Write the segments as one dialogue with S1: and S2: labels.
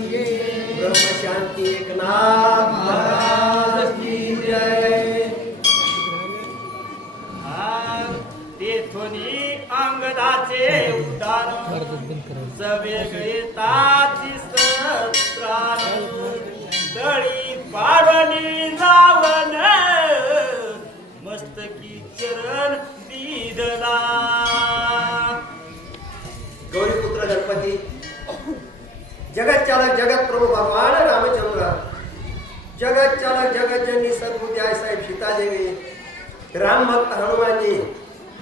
S1: की
S2: ब्रह्मशांती एकनाथ महाराज की जय.
S3: अंगदाचे उड्डाण सवेगळे ताची सत्रान
S2: जगत चालक जगत प्रभू भगवान रामचंद्र. जगत चालक जगत जननी सद्बुद्धी आई साहेब सीतादेवी. राम भक्त हनुमानजी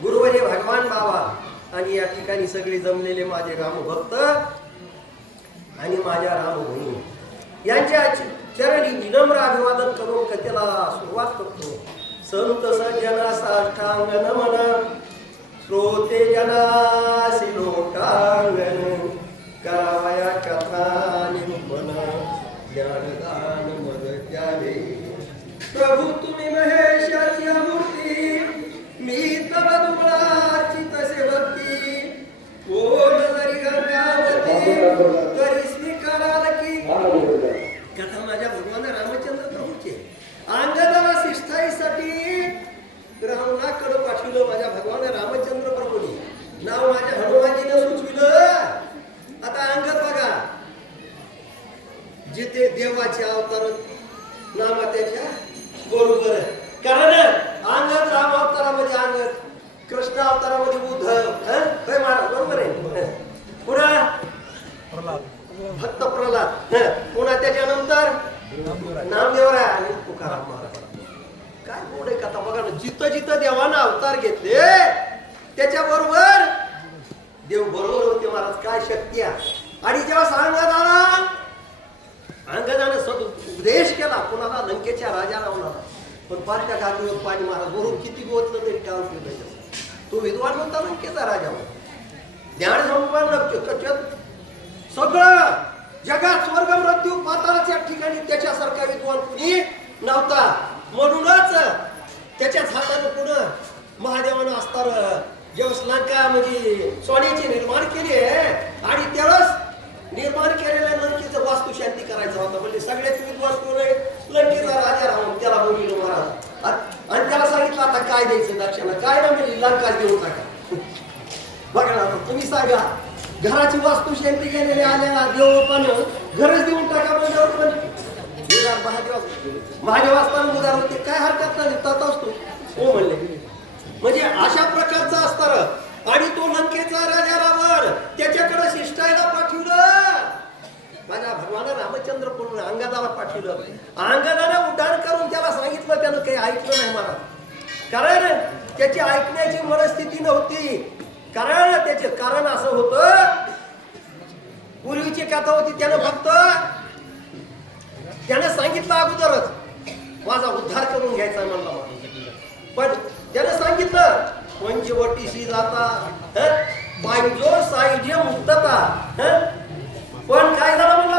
S2: गुरुवरी भगवान बाबा. आणि या ठिकाणी सगळे जमलेले माझे राम भक्त आणि माझ्या राम बहिणी यांच्या चरणी विनम्र अभिवादन करून कथेला सुरुवात करतो. संत सज्जना साष्टांग नमन श्रोते जना जिथे देवाचे अवतार नामा त्याच्या बरोबर आहे. कारण अंगद राम अवतारामध्ये अंगद कृष्ण अवतारामध्ये उद्धव हं? महाराज बरोबर आहे. पुन्हा भक्त प्रल्हाद हं. पुन्हा त्याच्यानंतर नामदेवराय. आणि तुकाराम महाराज. काय गोड आहे कथा. बघा ना जिथं जिथं देवानं अवतार घेतले त्याच्या बरोबर देव बरोबर होते महाराज. काय शक्ती आहे? आणि जेव्हा सांगत आला अंगदानं सद उपदेश केला. कोणाला? लंकेच्या राजाला होणार पण पार्ट्या गाठीवर पाणी महाराज वरून किती गोतलं तरी काय तो विद्वान होता लंकेचा राजा होता. ज्ञान संपन्न कचत. सगळं जगात स्वर्ग मृत्यू पाताळाच्या ठिकाणी त्याच्यासारखा विद्वान कुणी नव्हता. म्हणूनच त्याच्याच हातानं पुढं महादेवानं असतार जेव्हा लंका म्हणजे सोन्याची निर्माण केली आहे आणि त्यावेळेस निर्माण केलेल्या वास्तुशांती करायचा होता. म्हणजे सगळ्यात विद्वास कोण आहे लंकेचा राजा राहून त्याला बोलिलो महाराज. आणि त्याला सांगितलं आता काय द्यायचं दक्षाला काय ना म्हणजे लंका देऊन टाका. बघा ना तुम्ही सांगा घराची वास्तुशांती केलेली आलेला देव पण घरच देऊन टाका म्हणजे पण महादेव महादेव असताना उदार होते. काय हरकत नाही तात असतो. हो म्हणले. म्हणजे अशा प्रकारचा असणार आणि तो लंकेचा राजा रावण त्याच्याकडे शिष्टायला पाठवलं माझ्या भगवान रामचंद्र अंगदाला पाठवलं. अंगदानं उड्डाण करून त्याला सांगितलं त्यानं काही ऐकलं नाही मला. कारण त्याची ऐकण्याची मनस्थिती नव्हती. कारण त्याचे कारण असं होतं पूर्वीची कथा होती त्यानं फक्त त्याने सांगितलं अगोदरच माझा उद्धार करून घ्यायचा म्हणला मला. पण त्याने सांगितलं पंचवटीशी जाता हं? पाहिजो मुक्तता पण काय झालं म्हणलं?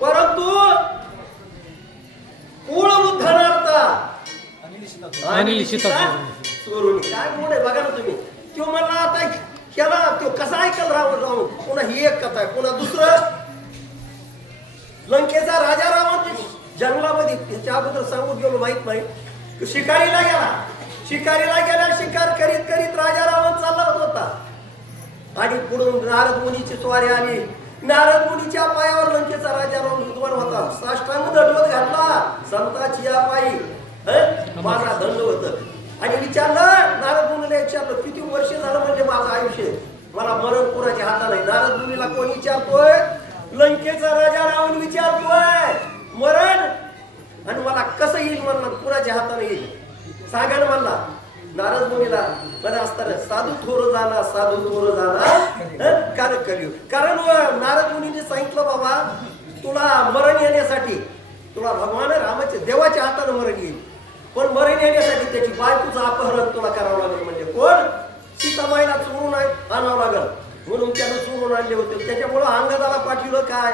S2: परंतु कुळ उद्धारार्थ
S1: सीता
S2: चोरून. काय आहे? बघा ना तुम्ही. तो म्हणला आता ह्याला तो कसा ऐकल राहून पुन्हा ही एक कथा आहे. पुन्हा दुसरं. लंकेचा राजा रावण जंगलामध्ये त्याच्या अगोदर सांगून गेलो माहीत नाही. तो शिकारीला गेला. शिकारीला गेला शिकार करीत करीत राजा रावण चालला होता. आणि पुढून नारद मुनीची स्वारी आली. नारद मुनीच्या पायावर लंकेचा राजा राहून विद्वान होता. साष्टांग दंडवत घातला. संताची या पायी माझा दंड होत. आणि विचारलं नारद मुनीला विचारलं किती वर्ष झालं म्हणजे माझं आयुष्य? मला मरण कोणाच्या हाताला नाही नारद मुनीला कोण विचारतोय? लंकेचा राजा रावण विचारतोय मरण? आणि मला कसं येईल म्हणलं? कुणाच्या हाताने येईल? सागर म्हणला नारद मुनीला बरं असताना साधू थोर जाणार साधू थोर जाणार कारण कलियुग कारण नारद मुनीने सांगितलं बाबा तुला मरण येण्यासाठी तुला भगवान रामाचे देवाच्या हाताने मरण येईल. पण मरण येण्यासाठी त्याची बायकोचं अपहरण तुला करावं लागेल. म्हणजे कोण? सीतामाईला चोरून आणावं लागेल. म्हणून त्यानं चोरून आणले होते. त्याच्यामुळं अंगदाला पाठवलं काय?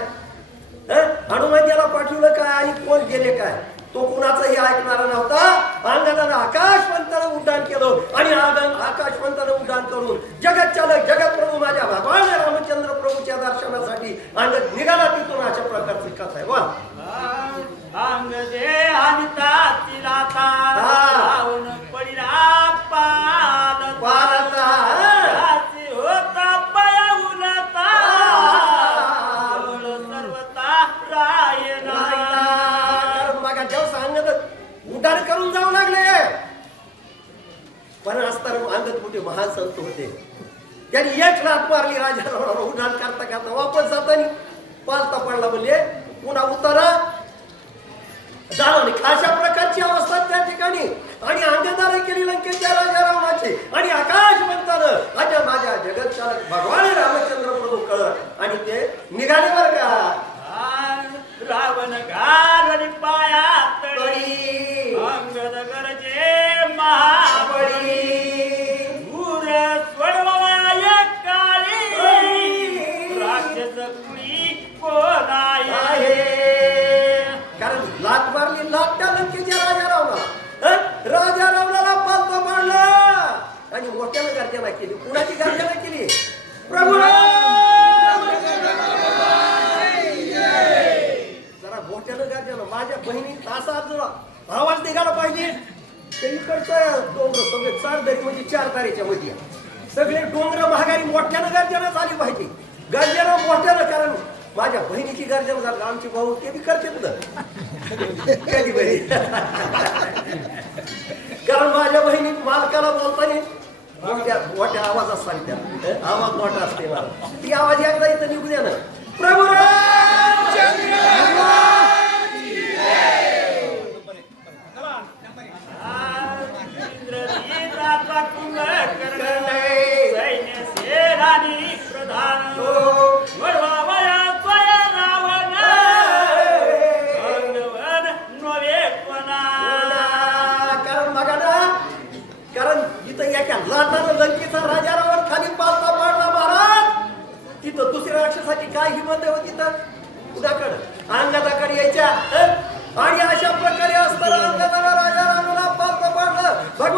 S2: हनुमान त्याला पाठवलं काय? आणि कोण गेले काय? तो कुणाचंही ऐकणारा नव्हता. अंगदानं आकाशवंतानं उड्डाण केलं आणि आगन- आकाशवंतानं उड्डाण करून जगत चालक जगत प्रभू माझ्या भगवान रामचंद्र प्रभूच्या दर्शनासाठी अंगद निघाला तिथून अशा महान संत होते. त्यांनी एक लाट मारली राजा रावणाला उड्डाण करता करता वापस जाताना पालता पडला म्हणले पुन्हा उतारा. झाला. नाही अशा प्रकारची अवस्था त्या ठिकाणी. आणि अंगदार केली लंकेच्या राजा रावणाची आणि आकाश म्हणताना माझ्या माझ्या जगत भगवान म्हणजे मध्ये सगळे डोंगर महागारी मोठ्यानं गर्जना झाली पाहिजे. गर्जना मोठ्यानं कारण माझ्या बहिणीची गर्जना झाली आमची भाऊ ते बी करते तुझं कधी बरी? कारण माझ्या बहिणी मालकाला बोलताना मोठ्या मोठ्या आवाजात सांगत्या. आवाज मोठा असते मला. ती आवाज एकदा इथं निघू द्या ना. प्रभू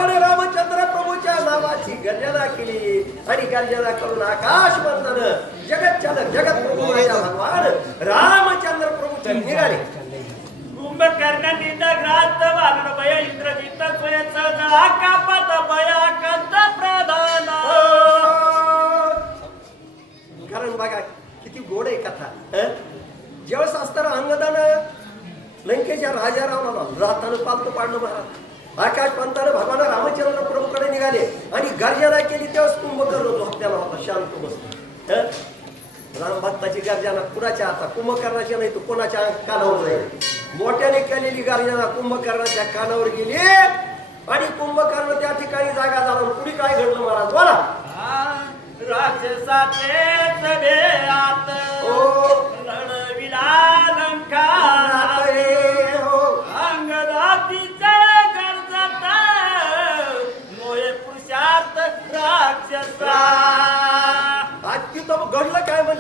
S3: भगवान
S2: रामचंद्र प्रभूच्या नावाची गर्जना केली आणि गर्जना करून आकाश बंधन जगत चालक जगत प्रभू भगवान. रामचंद्र प्रभूचे निघाले.
S3: कुंभकर्ण निदग्रात वानर भय इंद्रजित स्वय चळा कापत भया कंत प्रधान.
S2: कारण बघा किती गोड आहे कथा. हं? ज्यावेळेस असताना अंगदानं लंकेच्या राजा रावणाला रातानं पालतं पाडलं महाराज. आकाश पंतानं भगवान रामचंद्र प्रभूकडे निघाले आणि गर्जना केली तेव्हाच कुंभकर्ण होता. शांत बसतो हं? राम भक्ताची गर्जना कुणाच्या आता कुंभकर्णाची नाही तर कोणाच्या कानावर जाईल? मोठ्याने केलेली गर्जना कुंभकर्णाच्या कानावर गेली. आणि कुंभकर्ण त्या ठिकाणी जागा झाला. पुढे काय घडलं महाराज? बोला.
S3: राक्षसाचे
S2: ओ.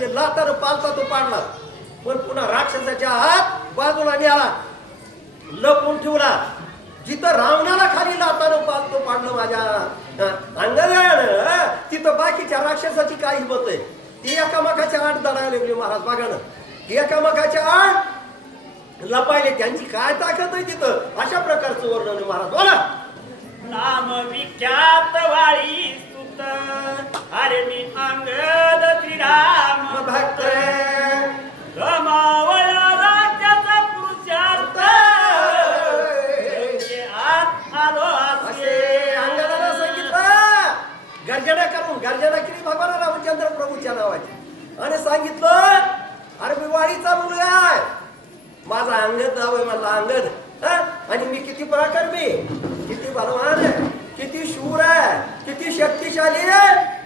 S2: म्हणजे लातार पालता तो पाडला. पण पुन्हा राक्षसाच्या हात बाजूला न्याला. लपून ठेवला. जिथं रावणाला खाली लातानं पालतो पाडलं माझ्या अंगण तिथं बाकीच्या राक्षसाची काही हिंमत आहे ती एकामेकाच्या आठ दडायला लागली महाराज बघा ना. एकामेकाच्या आठ लपायले. त्यांची काय ताकद आहे तिथं? अशा प्रकारचं वर्णन आहे महाराज बोला.
S3: नाम विख्यात वाळी सुत. अरे मी
S2: अंग गर्जना केली भगवान रामचंद्र प्रभूच्या नावाची. आणि सांगितलं अरे मी वाडीचा मुलगा आहे. माझा अंगद नाव आहे मला अंगद. आणि मी किती पराक्रमी. किती बलवान किती शूर आहे. किती शक्तिशाली आहे.